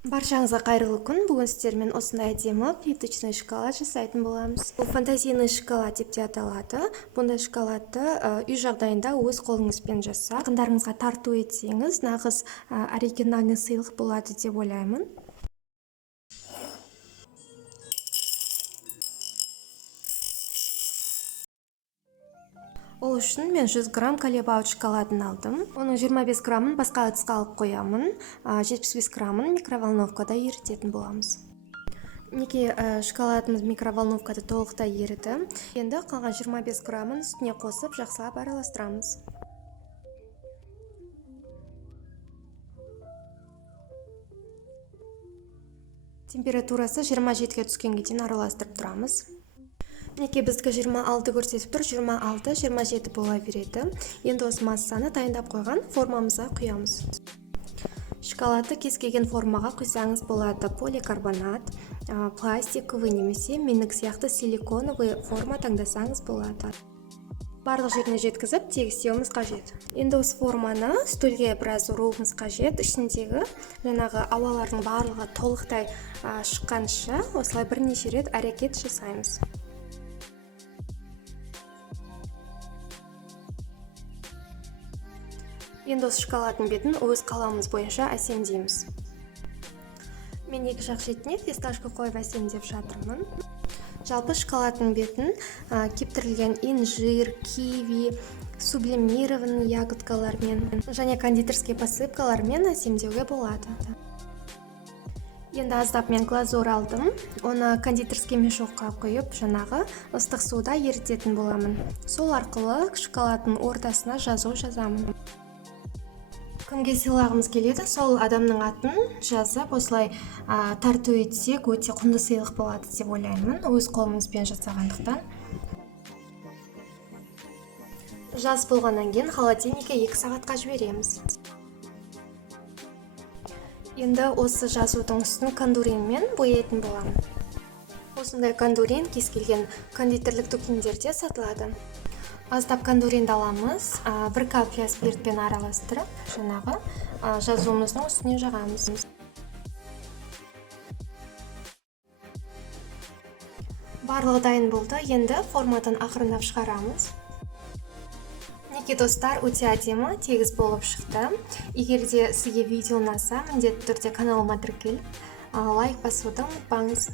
Баршаңызға қайырлы күн. Бүгін сіздермен осындай әдемі плиточный шоколад жасайтын боламыз. Бұл фантазийный шоколад деп те аталады. Бұндай шоколадты үй жағдайында өз қолыңызбен жасап, жақындарыңызға тарту етсеңіз, нағыз оригинальный сыйлық болады деп ойлаймын. Ол үшін мен 100 грамм колебаут шоколадын алдым. Оның 25 граммын басқа ыдысқа алып қоямын. 75 граммын микроволновкада ерітетін боламыз. Неге шоколадымыз микроволновкада толықтай еріді. Енді қалған 25 граммын үстіне қосып жақсылап араластырамыз. Температурасы 27-ге түскенге дейін араластырып тұрамыз. Неке біздікі 26 көрсетіп тұр, 26-27 бола береді. Енді осы массаны дайындап қойған формамызға құямыз. Шоколадты кез келген формаға құйсаңыз болады. Поликарбонат, пластиковый немесе менік сияқты силиконовый форма таңдасаңыз болады. Барлық жеріне жеткізіп тегістеуіміз қажет. Енді осы форманы стөлге біраз ұруымыз қажет. Ішіндегі жаңағы ауалардың барлығы толықтай шыққанша осылай бірнеше рет әрекет жасаймыз. Енді осы шоколадтың бетін өз қалауымыз бойынша әсемдейміз. Мен екі жақ шетіне фисташка қойып әсемдеп жатырмын. Жалпы шоколадтың бетін кептірілген инжир, киви, сублимированный ягодкалармен және кондитерский посыпкалармен әсемдеуге болады. Енді аздап мен глазур алдым. Оны кондитерский мешокқа құйып, жаңағы ыстық суда ерітетін боламын. Сол арқылы шоколадтың ортасына жазу жазамын. Кімге сыйлағымыз келеді, сол адамның атын жазып, осылай тарту етсек, өте құнды сыйлық болады деп ойлаймын, өз қолымызбен жасағандықтан. Жаз болғаннан кейін холодильникке 2 сағатқа жібереміз. Енді осы жазудың үстін кондуринмен бояйтын боламын. Осындай кондурин кез келген кондитерлік дүкендерде сатылады. Аздап кондуринді аламыз, 1 капля спиртпен араластырып, жаңағы жазуымыздың үстіне жағамыз. Барлығы дайын болды, енді формадан ақырындап шығарамыз. Неке достар, өте әдемі, тегіс болып шықты. Егер де сізге видео ұнаса, міндетті түрде каналыма тіркеліп, лайк басуды ұмытпаңыз.